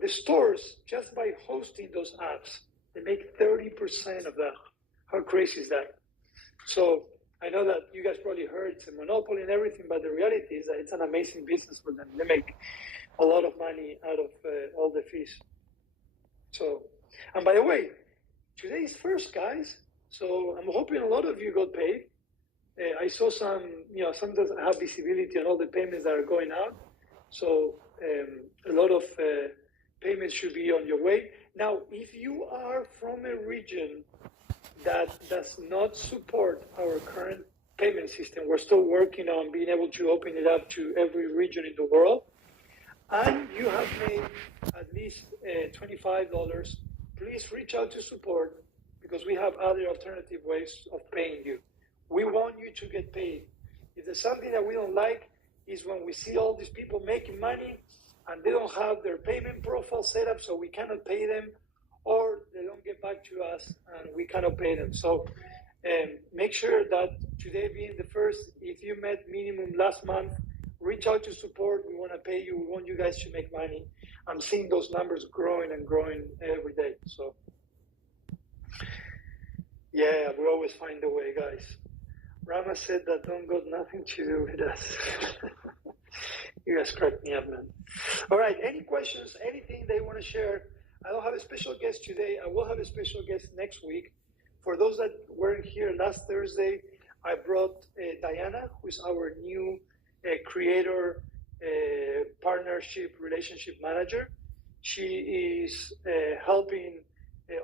the stores, just by hosting those apps, they make 30% of that. How crazy is that? So I know that you guys probably heard it's a monopoly and everything, but the reality is that it's an amazing business for them. They make a lot of money out of all the fees. So, and by the way, today is first, guys. So I'm hoping a lot of you got paid. I saw some, sometimes I have visibility on all the payments that are going out. So a lot of payments should be on your way. Now, if you are from a region that does not support our current payment system, we're still working on being able to open it up to every region in the world, and you have made at least $25, please reach out to support, because we have other alternative ways of paying you. We want you to get paid. If there's something that we don't like, is when we see all these people making money and they don't have their payment profile set up, so we cannot pay them, or they don't get back to us and we cannot pay them. So make sure that today being the first, if you met minimum last month, reach out to support. We want to pay you. We want you guys to make money. I'm seeing those numbers growing and growing every day. So yeah, we always find a way, guys. Rama said that don't got nothing to do with us. You guys cracked me up, man. All right, any questions, anything they want to share? I don't have a special guest today. I will have a special guest next week. For those that weren't here last Thursday, I brought Diana, who is our new creator partnership relationship manager. She is helping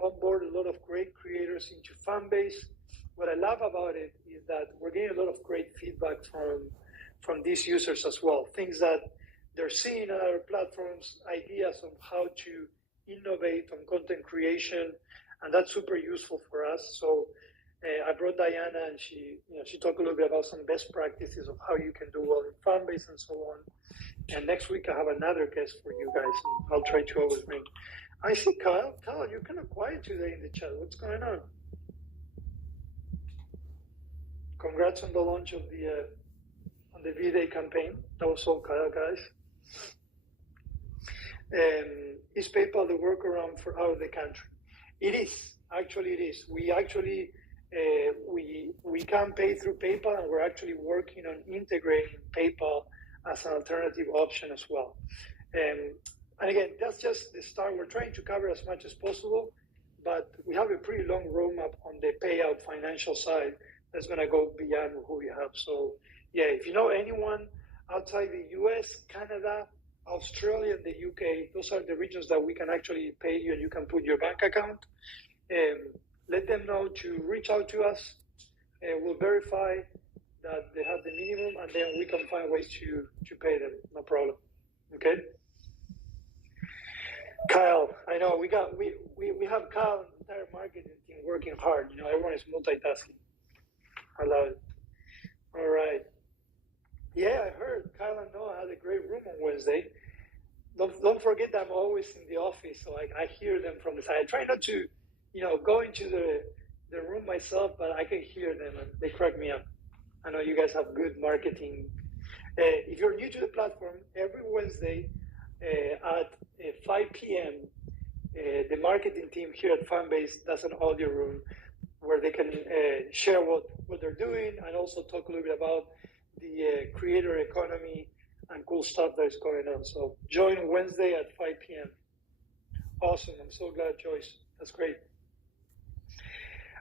onboard a lot of great creators into Fanbase. What I love about it is that we're getting a lot of great feedback from these users as well. Things that they're seeing on our platforms, ideas on how to innovate on content creation, and that's super useful for us. So I brought Diana, and she talked a little bit about some best practices of how you can do well in Fanbase and so on. And next week I have another guest for you guys, and I'll try to always bring. I see Kyle. Kyle, you're kind of quiet today in the chat. What's going on? Congrats on the launch of the on the V-Day campaign. That was all Kyle, guys. Is PayPal the workaround for out of the country? It is. Actually, it is. We actually we can pay through PayPal, and we're actually working on integrating PayPal as an alternative option as well. And again, that's just the start. We're trying to cover as much as possible, but we have a pretty long roadmap on the payout financial side that's going to go beyond who we have. So yeah, if you know anyone outside the US, Canada, Australia, and the UK, those are the regions that we can actually pay you, and you can put your bank account. Let them know to reach out to us. We'll verify that they have the minimum, and then we can find ways to pay them. No problem. Okay. Kyle, I know we have Kyle and the entire marketing team working hard. Everyone is multitasking. I love it. All right. Yeah, I heard Kyle and Noah had a great room on Wednesday. Don't forget that I'm always in the office, so I hear them from the side. I try not to, go into the room myself, but I can hear them, and they crack me up. I know you guys have good marketing. If you're new to the platform, every Wednesday at 5 p.m., the marketing team here at Fanbase does an audio room where they can share what they're doing, and also talk a little bit about the creator economy and cool stuff that is going on. So join Wednesday at 5 p.m. Awesome. I'm so glad, Joyce. That's great.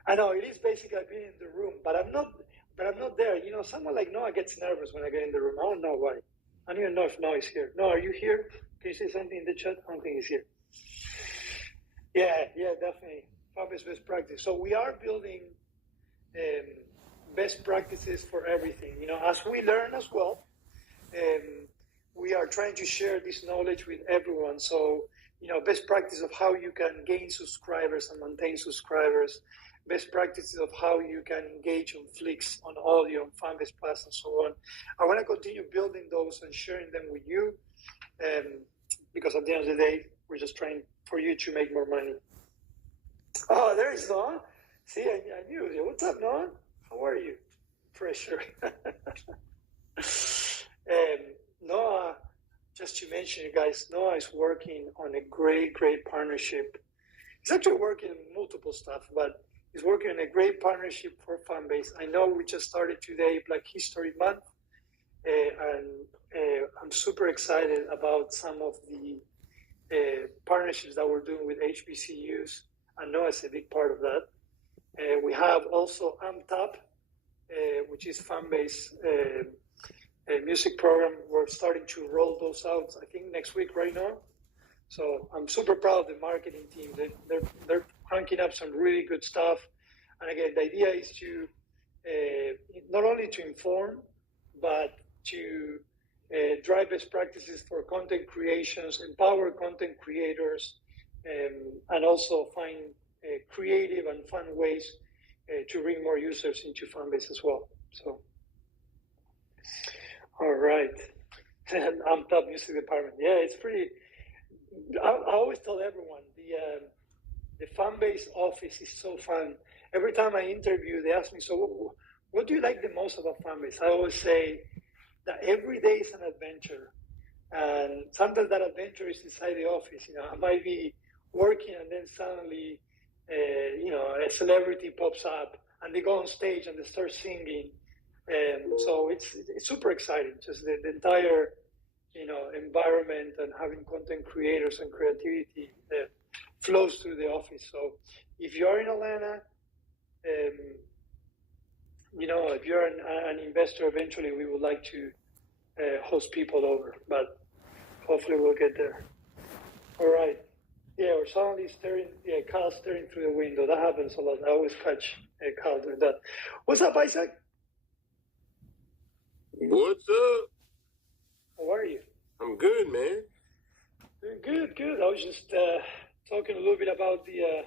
I know it is basically like being in the room, but I'm not there. Someone like Noah gets nervous when I get in the room. I don't know why. I don't even know if Noah is here. Noah, are you here? Can you say something in the chat? I don't think he's here. Yeah, definitely. Fanbase best practice. So we are building best practices for everything. As we learn as well, we are trying to share this knowledge with everyone. So, best practice of how you can gain subscribers and maintain subscribers, best practices of how you can engage on Flix, on audio, on Fanbase Plus, and so on. I want to continue building those and sharing them with you, because at the end of the day, we're just trying for you to make more money. Oh, there is Noah. See, I knew you. What's up, Noah? How are you? Pressure. Noah just to mention, you guys, Noah is working on a great partnership. He's actually working on multiple stuff, but he's working on a great partnership for Fanbase. I know we just started today Black History Month, and I'm super excited about some of the partnerships that we're doing with HBCUs. I know it's a big part of that. We have also AmpTap, which is Fanbase music program. We're starting to roll those out, I think, next week right now. So I'm super proud of the marketing team. They're cranking up some really good stuff. And again, the idea is to not only to inform, but to drive best practices for content creations, empower content creators, and also find creative and fun ways to bring more users into Fanbase as well. So, all right. I'm top music department. Yeah, it's pretty. I always tell everyone the Fanbase office is so fun. Every time I interview, they ask me, so what do you like the most about Fanbase? I always say that every day is an adventure. And sometimes that adventure is inside the office. You know, I might be working and then suddenly, a celebrity pops up and they go on stage and they start singing. So it's super exciting. Just the entire, environment and having content creators and creativity flows through the office. So if you're in Atlanta, if you're an investor, eventually we would like to host people over, but hopefully we'll get there. All right. Yeah, or suddenly Kyle's staring through the window. That happens a lot. I always catch Kyle doing that. What's up, Isaac? What's up? How are you? I'm good, man. Doing good. I was just talking a little bit about the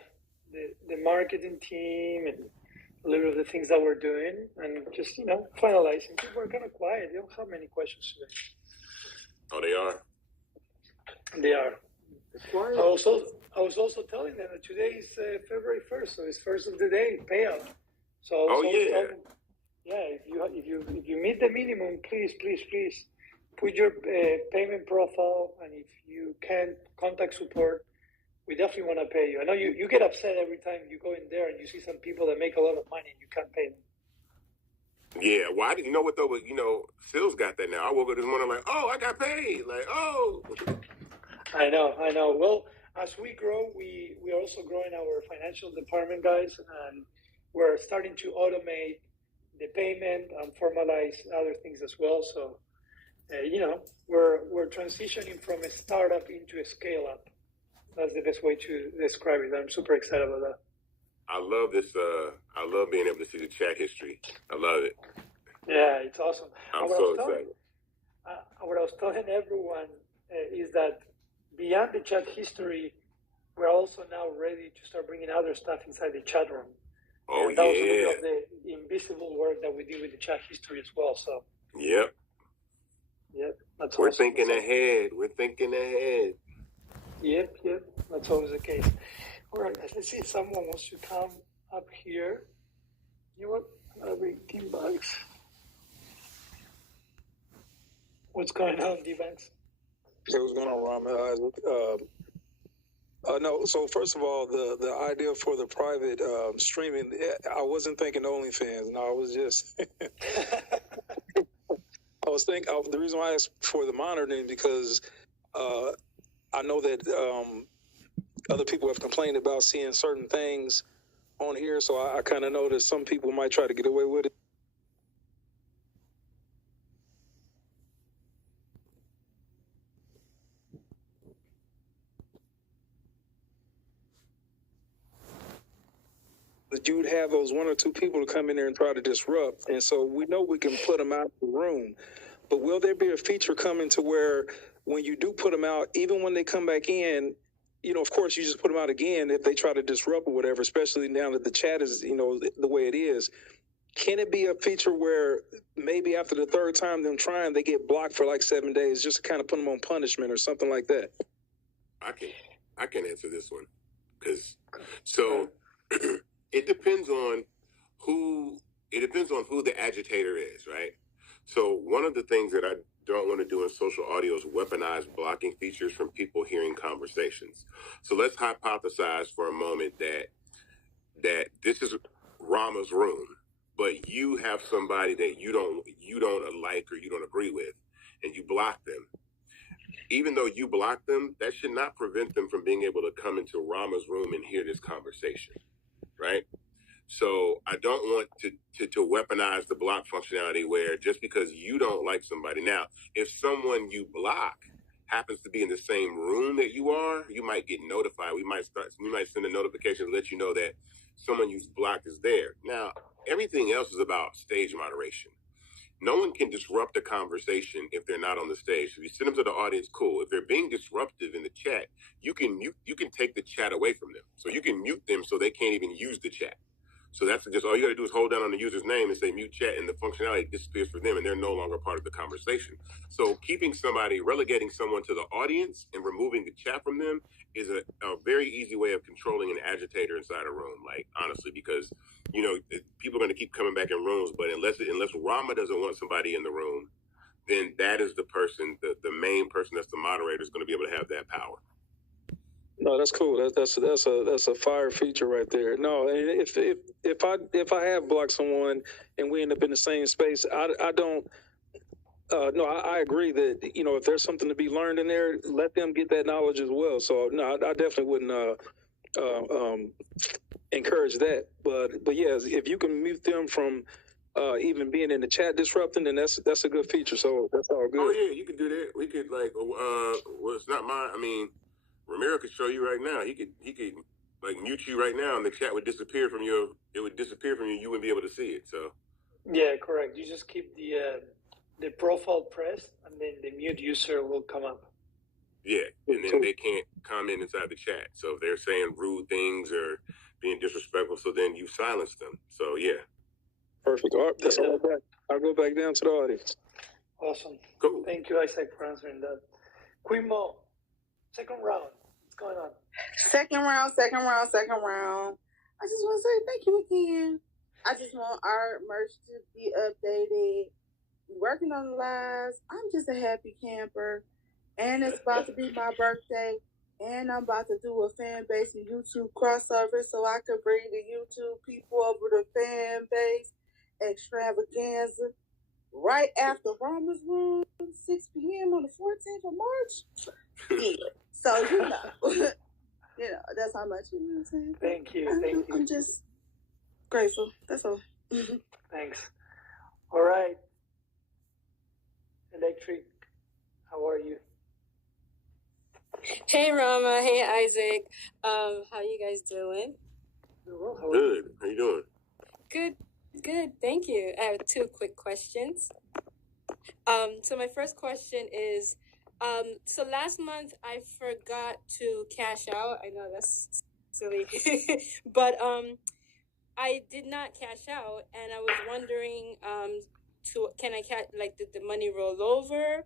marketing team and a little of the things that we're doing, and just finalizing. People are kind of quiet. They don't have many questions today. Oh, they are. They are. I was also telling them that today is February 1st, so it's first of the day payout. So if you meet the minimum, please put your payment profile, and if you can, contact support. We definitely want to pay you. I know you get upset every time you go in there and you see some people that make a lot of money and you can't pay them. Yeah, well, you know what though? But Phil's got that now. I woke up this morning like, oh, I got paid. Like, oh. I know. Well, as we grow, we are also growing our financial department, guys, and we're starting to automate the payment and formalize other things as well. So, we're transitioning from a startup into a scale up. That's the best way to describe it. I'm super excited about that. I love this. I love being able to see the chat history. I love it. Yeah, it's awesome. I'm so excited. What I was telling everyone is that beyond the chat history, we're also now ready to start bringing other stuff inside the chat room. Oh, and that was a bit of the invisible work that we did with the chat history as well. So. Yep. That's We're awesome. thinking ahead. We're thinking ahead. Yep. That's always the case. All right, let's see if someone wants to come up here. You know what? I'll bring D-Bugs. What's going on, D-Bugs? Hey, what's going on, Rama? No, so first of all, the idea for the private streaming, I wasn't thinking OnlyFans. No, I was just... I was thinking, the reason why I asked for the monitoring, because I know that other people have complained about seeing certain things on here, so I kind of know that some people might try to get away with it. But you would have those one or two people to come in there and try to disrupt, and so we know we can put them out of the room. But will there be a feature coming to where when you do put them out, even when they come back in, of course you just put them out again if they try to disrupt or whatever, especially now that the chat is, the way it is. Can it be a feature where maybe after the third time them trying, they get blocked for like 7 days just to kind of put them on punishment or something like that? I can answer this one. It depends on who the agitator is, right? So one of the things that don't want to do in social audio is weaponize blocking features from people hearing conversations. So let's hypothesize for a moment that this is Rama's room, but you have somebody that you don't like or you don't agree with, and you block them. Even though you block them, that should not prevent them from being able to come into Rama's room and hear this conversation, right? So I don't want to weaponize the block functionality where just because you don't like somebody. Now, if someone you block happens to be in the same room that you are, you might get notified. We might send a notification to let you know that someone you've blocked is there. Now, everything else is about stage moderation. No one can disrupt a conversation if they're not on the stage. So if you send them to the audience, cool. If they're being disruptive in the chat, you can take the chat away from them. So you can mute them so they can't even use the chat. So that's just all you got to do is hold down on the user's name and say mute chat, and the functionality disappears for them, and they're no longer part of the conversation. So relegating someone to the audience and removing the chat from them is a very easy way of controlling an agitator inside a room. Like, honestly, because people are going to keep coming back in rooms, but unless Rama doesn't want somebody in the room, then that is the person, the main person that's the moderator is going to be able to have that power. No, that's cool. That's a fire feature right there. No, if I have blocked someone and we end up in the same space, I don't. No, I agree that if there's something to be learned in there, let them get that knowledge as well. So no, I definitely wouldn't encourage that. But yeah, if you can mute them from even being in the chat disrupting, then that's a good feature. So that's all good. Oh yeah, you can do that. We could well, it's not mine. I mean, Ramiro could show you right now. He could like mute you right now, and the chat would disappear from you. It would disappear from you. You wouldn't be able to see it. So Yeah, correct. You just keep the profile pressed, and then the mute user will come up. Yeah, and then they can't comment inside the chat. So if they're saying rude things or being disrespectful, so then you silence them. So yeah. Perfect. All right, that's all back. I'll go back down to the audience. Awesome. Cool. Thank you, Isaac, for answering that. Queen Mo, second round. What's going on? Second round. I just want to say thank you again. I just want our merch to be updated. Working on the lives. I'm just a happy camper. And it's about to be my birthday. And I'm about to do a Fanbase and YouTube crossover so I could bring the YouTube people over to Fanbase extravaganza right after Rama's room, 6 p.m. on the 14th of March. Yeah. So, that's how much I'm saying. Thank you. I'm just grateful. That's all. Thanks. All right. Electric, how are you? Hey Rama, hey Isaac. How you guys doing? Well, how are you? Good. How you doing? Good. Thank you. I have two quick questions. So my first question is, so last month I forgot to cash out. I know that's silly, but I did not cash out, and I was wondering, can I did the money roll over?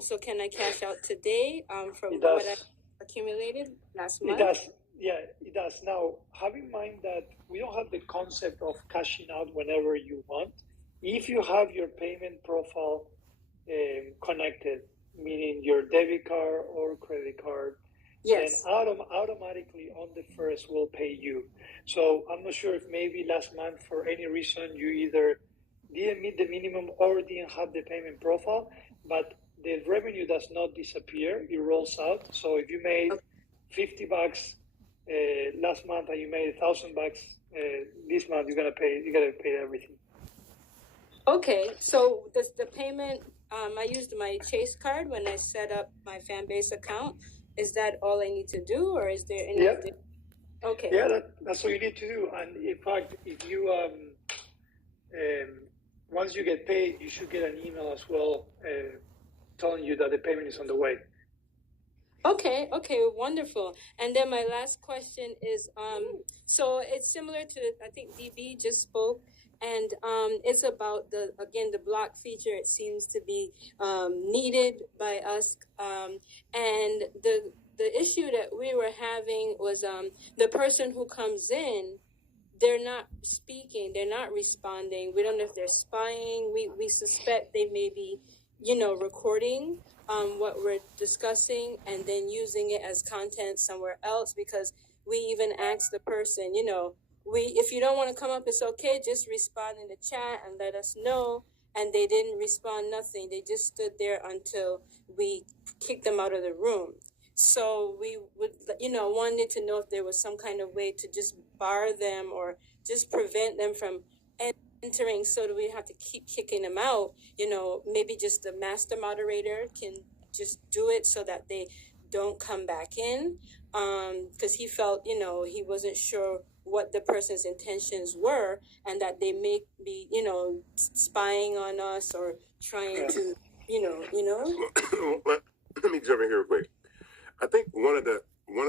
So can I cash out today from what I accumulated last month? It does. Yeah, it does. Now, have in mind that we don't have the concept of cashing out whenever you want. If you have your payment profile connected, meaning your debit card or credit card, yes, then automatically on the first will pay you. So I'm not sure if maybe last month for any reason you either didn't meet the minimum or didn't have the payment profile, but the revenue does not disappear, it rolls out. So if you made $50 last month and you made $1,000 this month, you gotta pay everything. Okay, so does the payment, I used my Chase card when I set up my Fanbase account. Is that all I need to do, or is there any? Yeah. Okay. Yeah, that's what you need to do. And in fact, if you once you get paid, you should get an email as well telling you that the payment is on the way. Okay, wonderful. And then my last question is, so it's similar to, I think DB just spoke, and it's about the block feature. It seems to be needed by us, and the issue that we were having was the person who comes in, they're not speaking, they're not responding. We don't know if they're spying. We suspect they may be recording what we're discussing and then using it as content somewhere else, because we even asked the person, if you don't want to come up, it's okay. Just respond in the chat and let us know. And they didn't respond, nothing. They just stood there until we kicked them out of the room. So we would, wanted to know if there was some kind of way to just bar them or just prevent them from entering, so that we have to keep kicking them out. Maybe just the master moderator can just do it so that they don't come back in, because he felt, he wasn't sure what the person's intentions were, and that they may be, spying on us or trying to, Let me jump in here real quick. I think one of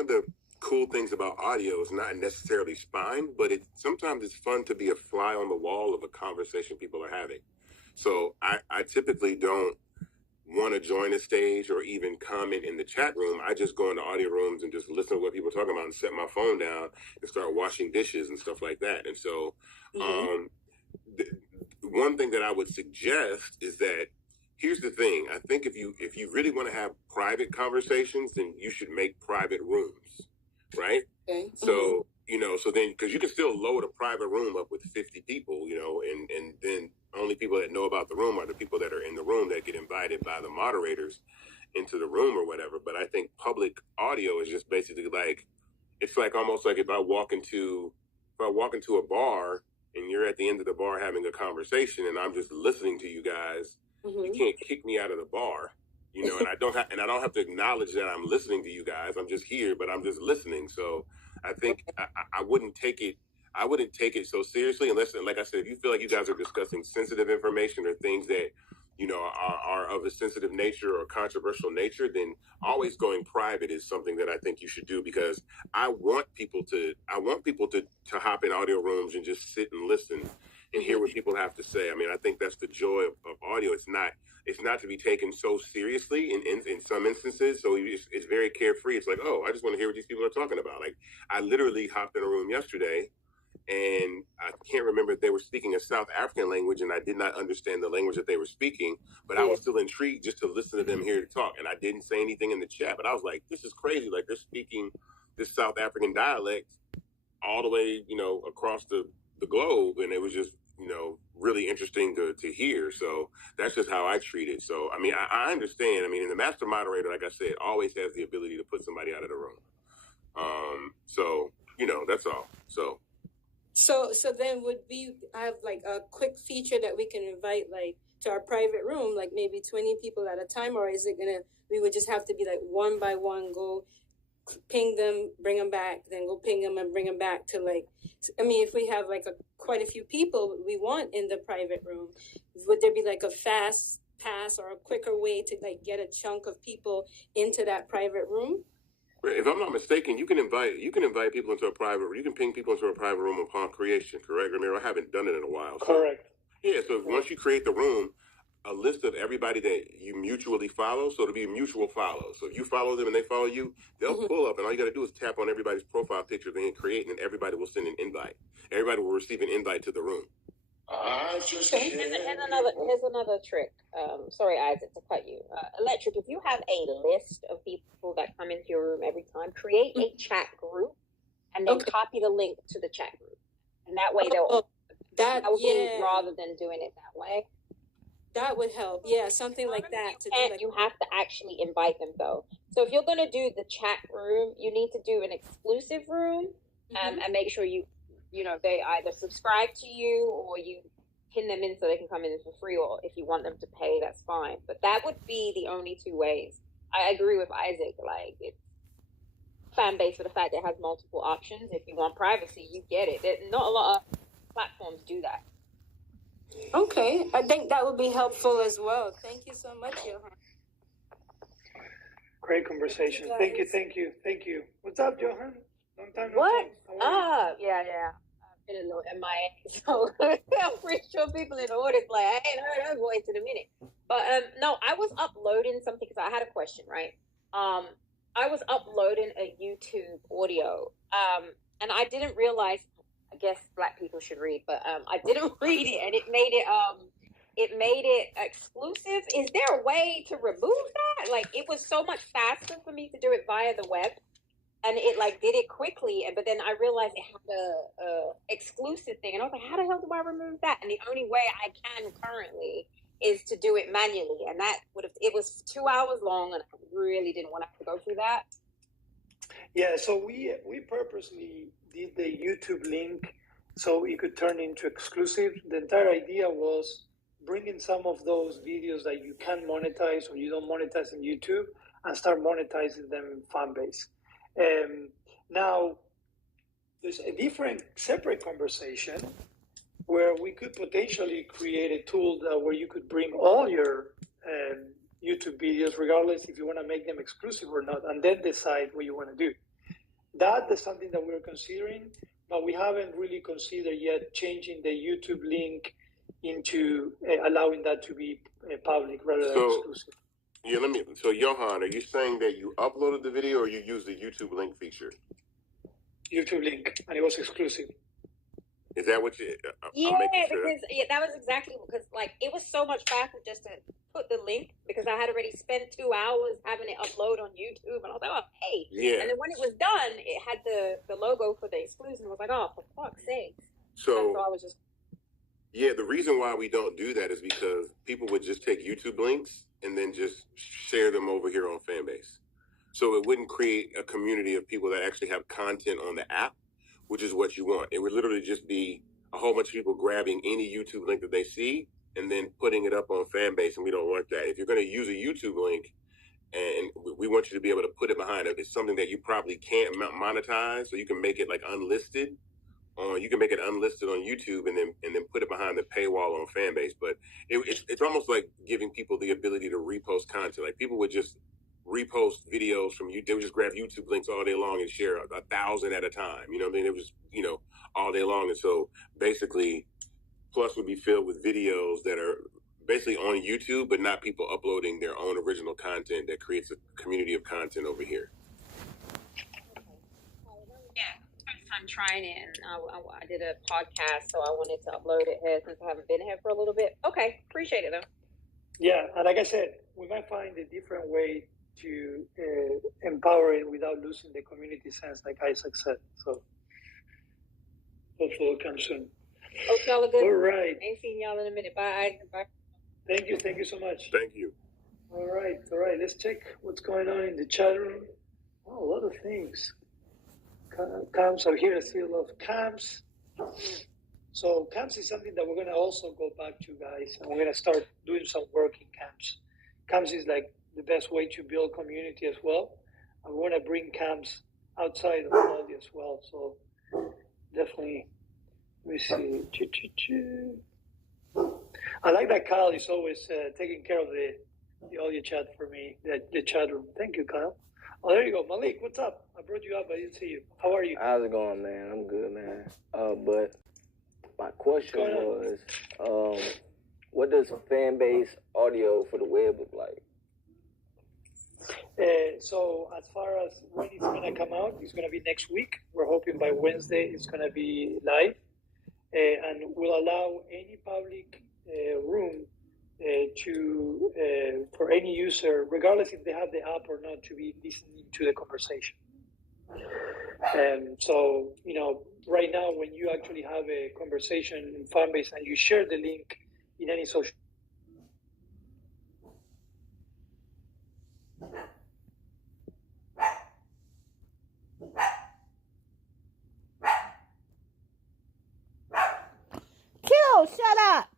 the cool things about audio is not necessarily spying, but sometimes it's fun to be a fly on the wall of a conversation people are having. So I typically don't want to join a stage or even comment in the chat room. I just go into audio rooms and just listen to what people are talking about and set my phone down and start washing dishes and stuff like that. And so one thing that I would suggest is that, here's the thing. I think if you really want to have private conversations, then you should make private rooms, right? Okay. So, so then, because you can still load a private room up with 50 people, and then only people that know about the room are the people that are in the room that get invited by the moderators into the room or whatever. But I think public audio is just basically like, it's like almost like if I walk into a bar and you're at the end of the bar having a conversation and I'm just listening to you guys, you can't kick me out of the bar, and I don't have to acknowledge that I'm listening to you guys. I'm just here, but I'm just listening. So I think I wouldn't take it so seriously unless, like I said, if you feel like you guys are discussing sensitive information or things that, are of a sensitive nature or controversial nature, then always going private is something that I think you should do, because I want people to hop in audio rooms and just sit and listen and hear what people have to say. I mean, I think that's the joy of audio. It's not to be taken so seriously in some instances. So it's very carefree. It's like, oh, I just want to hear what these people are talking about. Like, I literally hopped in a room yesterday, and I can't remember if they were speaking a South African language, and I did not understand the language that they were speaking, but I was still intrigued just to listen to them here to talk. And I didn't say anything in the chat, but I was like, this is crazy. Like, they're speaking this South African dialect all the way, across the globe. And it was just, really interesting to hear. So that's just how I treat it. So, I mean, I understand. I mean, and the master moderator, like I said, always has the ability to put somebody out of the room. So, that's all. So then would we have like a quick feature that we can invite like to our private room, like maybe 20 people at a time, or is it we would just have to be like one by one, go ping them, bring them back, then go ping them and bring them back to like, I mean, if we have like quite a few people we want in the private room, would there be like a fast pass or a quicker way to like get a chunk of people into that private room? If I'm not mistaken, you can invite people into a private room. You can ping people into a private room upon creation, correct, Ramiro? I haven't done it in a while. So. Correct. Yeah, so once you create the room, a list of everybody that you mutually follow, so it'll be a mutual follow. So if you follow them and they follow you, they'll pull up, and all you got to do is tap on everybody's profile picture they create, and then everybody will send an invite. Everybody will receive an invite to the room. Here's another trick. Sorry, Isaac, to cut you. Electric, if you have a list of people that come into your room every time, create a chat group and then copy the link to the chat group. And that way that would be rather than doing it that way. That would help. Yeah, something like that. You have to actually invite them, though. So if you're going to do the chat room, you need to do an exclusive room and make sure they either subscribe to you or you pin them in so they can come in for free, or if you want them to pay, that's fine. But that would be the only two ways. I agree with Isaac. Like, it's Fanbase for the fact that it has multiple options. If you want privacy, you get it. Not a lot of platforms do that. Okay, I think that would be helpful as well. Thank you so much, Johan. Great conversation. Thank you. What's up, Johan? Long time no What? talk. Yeah. I've been in the MIA, so I'm pretty sure people in the audience like, I ain't heard her voice in a minute. But no, I was uploading something because I had a question, right? I was uploading a YouTube audio, and I didn't realize. I guess Black people should read, but I didn't read it, and it made it it made it exclusive. Is there a way to remove that? Like, it was so much faster for me to do it via the web, and it like did it quickly. But then I realized it had a exclusive thing, and I was like, how the hell do I remove that? And the only way I can currently is to do it manually, and that it was 2 hours long, and I really didn't want to have to go through that. Yeah, so we purposely did the YouTube link so it could turn into exclusive. The entire idea was bringing some of those videos that you can monetize or you don't monetize in YouTube and start monetizing them in Fanbase. Now, there's a different, separate conversation where we could potentially create a tool where you could bring all your YouTube videos, regardless if you want to make them exclusive or not, and then decide what you want to do. That is something that we're considering, but we haven't really considered yet changing the YouTube link into allowing that to be public rather than exclusive. Yeah, so Johan, are you saying that you uploaded the video or you used the YouTube link feature? YouTube link, and it was exclusive. Is that what you? Yeah, because that was exactly because like it was so much faster just to put the link because I had already spent 2 hours having it upload on YouTube, and I was like, oh hey, yeah. And then when it was done, it had the logo for the exclusive. I was like, oh for fuck's sake. So I was just. Yeah, the reason why we don't do that is because people would just take YouTube links and then just share them over here on Fanbase. So it wouldn't create a community of people that actually have content on the app, which is what you want. It would literally just be a whole bunch of people grabbing any YouTube link that they see and then putting it up on Fanbase, and we don't want that. If you're going to use a YouTube link, and we want you to be able to put it behind it, it's something that you probably can't monetize, so you can make it like unlisted. You can make it unlisted on YouTube and then put it behind the paywall on Fanbase. But it's almost like giving people the ability to repost content. Like people would just repost videos from you. They would just grab YouTube links all day long and share 1,000 at a time. You know what I mean? It was all day long. And so basically, Plus would be filled with videos that are basically on YouTube, but not people uploading their own original content that creates a community of content over here. I'm trying it, and I did a podcast, so I wanted to upload it here since I haven't been here for a little bit. Okay, appreciate it though. Yeah, and like I said, we might find a different way to empower it without losing the community sense, like Isaac said. So hopefully it'll come soon. Hope y'all are good. All right. Ain't seen y'all in a minute. Bye. Bye. Thank you so much. Thank you. All right. Let's check what's going on in the chat room. Oh, a lot of things. Camps are here. I see a lot of camps. So camps is something that we're going to also go back to, guys. And we're going to start doing some work in camps. Camps is like the best way to build community as well. And we want to bring camps outside of Saudi as well. So definitely, let me see. I like that Kyle is always taking care of the audio chat for me, the chat room. Thank you, Kyle. Oh, there you go. Malik, what's up? I brought you up. I didn't see you. How are you? How's it going, man? I'm good, man. But my question was, what does Fanbase audio for the web look like? So as far as when it's going to come out, it's going to be next week. We're hoping by Wednesday it's going to be live. And will allow any public room for any user, regardless if they have the app or not, to be listening to the conversation. So, right now, when you actually have a conversation in Fanbase and you share the link in any social shut up.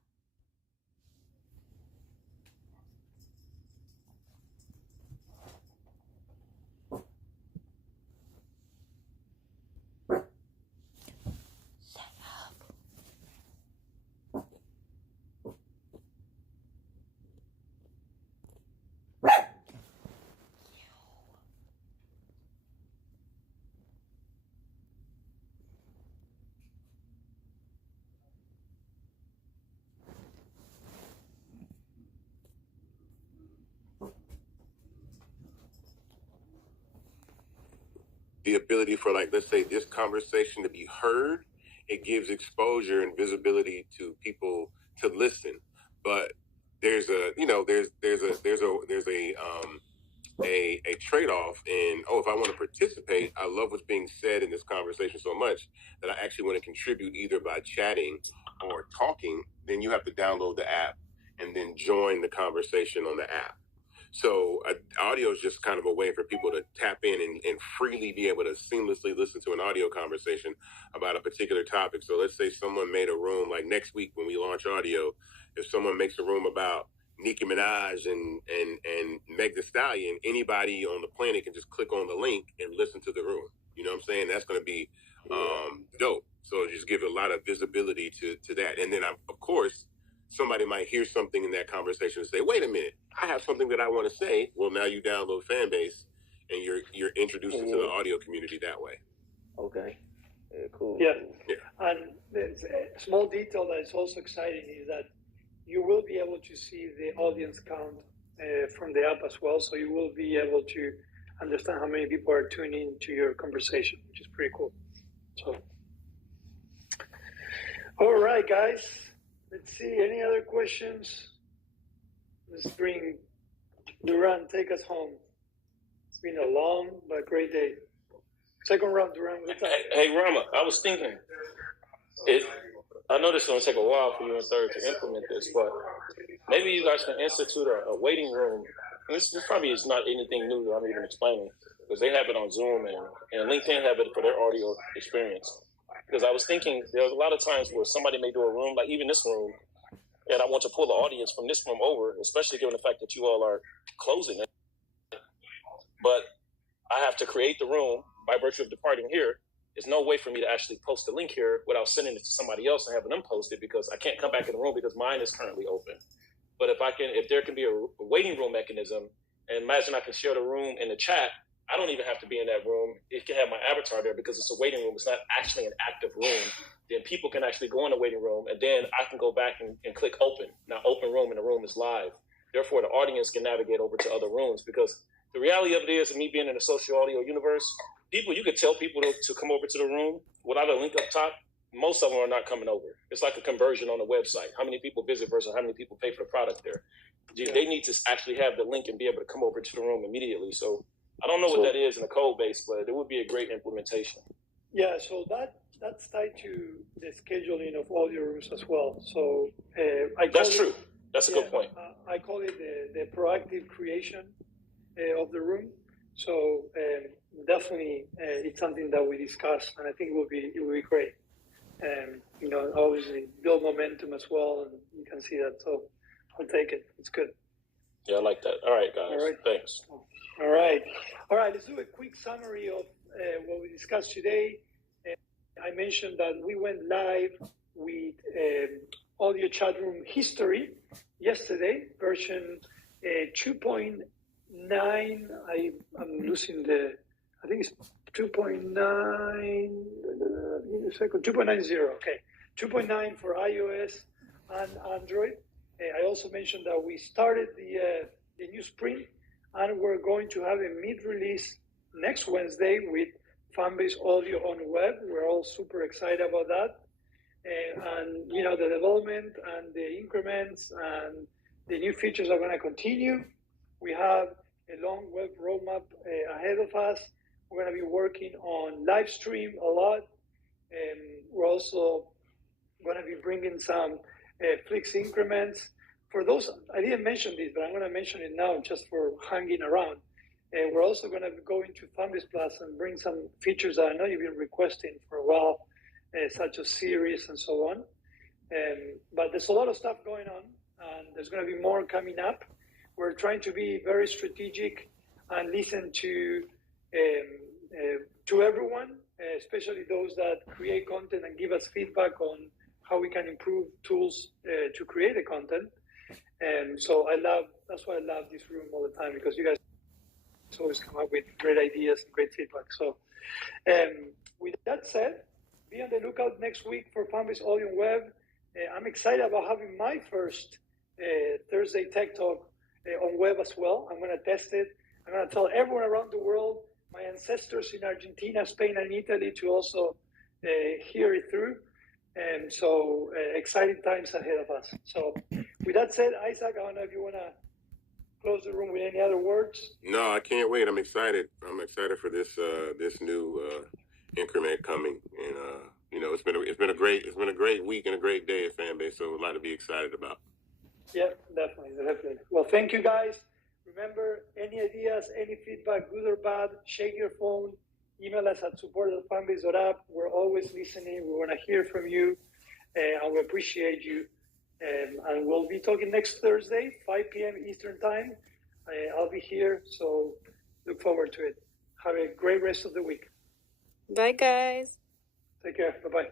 The ability for, like, let's say this conversation to be heard, it gives exposure and visibility to people to listen. but there's a trade-off in, if I want to participate, I love what's being said in this conversation so much that I actually want to contribute either by chatting or talking. Then you have to download the app and then join the conversation on the app. So audio is just kind of a way for people to tap in and freely be able to seamlessly listen to an audio conversation about a particular topic. So let's say someone made a room, like next week when we launch audio, if someone makes a room about Nicki Minaj and Meg Thee Stallion, anybody on the planet can just click on the link and listen to the room. You know what I'm saying? That's going to be dope. So just give a lot of visibility to that. And then, of course, somebody might hear something in that conversation and say, wait a minute, I have something that I want to say. Well, now you download Fanbase and you're introduced into the audio community that way. Okay. Yeah, cool. Yeah. And there's a small detail that is also exciting is that you will be able to see the audience count from the app as well. So you will be able to understand how many people are tuning into your conversation, which is pretty cool. So, all right, guys. Let's see. Any other questions? Let's bring Duran. Take us home. It's been a long but great day. Second round, Duran. What's up? Hey, Rama. I was thinking, I know this is going to take a while for you and Third to implement this, but maybe you guys can institute a waiting room. And this probably is not anything new that I'm even explaining, because they have it on Zoom and LinkedIn have it for their audio experience. Because I was thinking there's a lot of times where somebody may do a room, like even this room, and I want to pull the audience from this room over, especially given the fact that you all are closing it. But I have to create the room by virtue of departing here. There's no way for me to actually post a link here without sending it to somebody else and having them post it, because I can't come back in the room because mine is currently open. But if there can be a waiting room mechanism, and imagine I can share the room in the chat, I don't even have to be in that room. It can have my avatar there because it's a waiting room. It's not actually an active room. Then people can actually go in the waiting room, and then I can go back and click open. Now open room, and the room is live. Therefore, the audience can navigate over to other rooms, because the reality of it is, me being in the social audio universe, you could tell people to come over to the room without a link up top. Most of them are not coming over. It's like a conversion on the website. How many people visit versus how many people pay for the product there. They need to actually have the link and be able to come over to the room immediately. So I don't know what that is in the code base, but it would be a great implementation. Yeah, so that's tied to the scheduling of audio rooms as well. So that's true. That's a good point. I call it the proactive creation of the room. So definitely, it's something that we discussed, and I think it will be great. Obviously build momentum as well, and you can see that. So I'll take it. It's good. Yeah, I like that. All right, guys. All right. Thanks. All right. Let's do a quick summary of what we discussed today. I mentioned that we went live with audio chat room history yesterday, version 2.9. I'm losing I think it's 2.9. Give me a second. 2.90. Okay, 2.9 for iOS and Android. I also mentioned that we started the new sprint, and we're going to have a mid-release next Wednesday with Fanbase Audio on web. We're all super excited about that. And the development and the increments and the new features are going to continue. We have a long web roadmap ahead of us. We're going to be working on live stream a lot. And we're also going to be bringing some Flix increments. For those, I didn't mention this, but I'm going to mention it now just for hanging around. We're also going to go into Fanbase Plus and bring some features that I know you've been requesting for a while, such as series and so on. But there's a lot of stuff going on, and there's going to be more coming up. We're trying to be very strategic and listen to everyone, especially those that create content and give us feedback on how we can improve tools to create the content. So that's why I love this room all the time, because you guys always come up with great ideas and great feedback. So with that said, be on the lookout next week for Fanbase Audio and Web. I'm excited about having my first Thursday Tech Talk on web as well. I'm going to test it. I'm going to tell everyone around the world, my ancestors in Argentina, Spain, and Italy, to also hear it through. And so exciting times ahead of us. So with that said, Isaac, I don't know if you want to close the room with any other words. No, I can't wait. I'm excited. I'm excited for this this new increment coming, and it's been a great week and a great day at Fanbase. So a lot to be excited about. Yeah, definitely. Well, thank you guys. Remember, any ideas, any feedback, good or bad, shake your phone, email us at support@fanbase.app. We're always listening. We want to hear from you, and we appreciate you. And we'll be talking next Thursday, 5 p.m. Eastern Time. I'll be here, so look forward to it. Have a great rest of the week. Bye, guys. Take care. Bye-bye.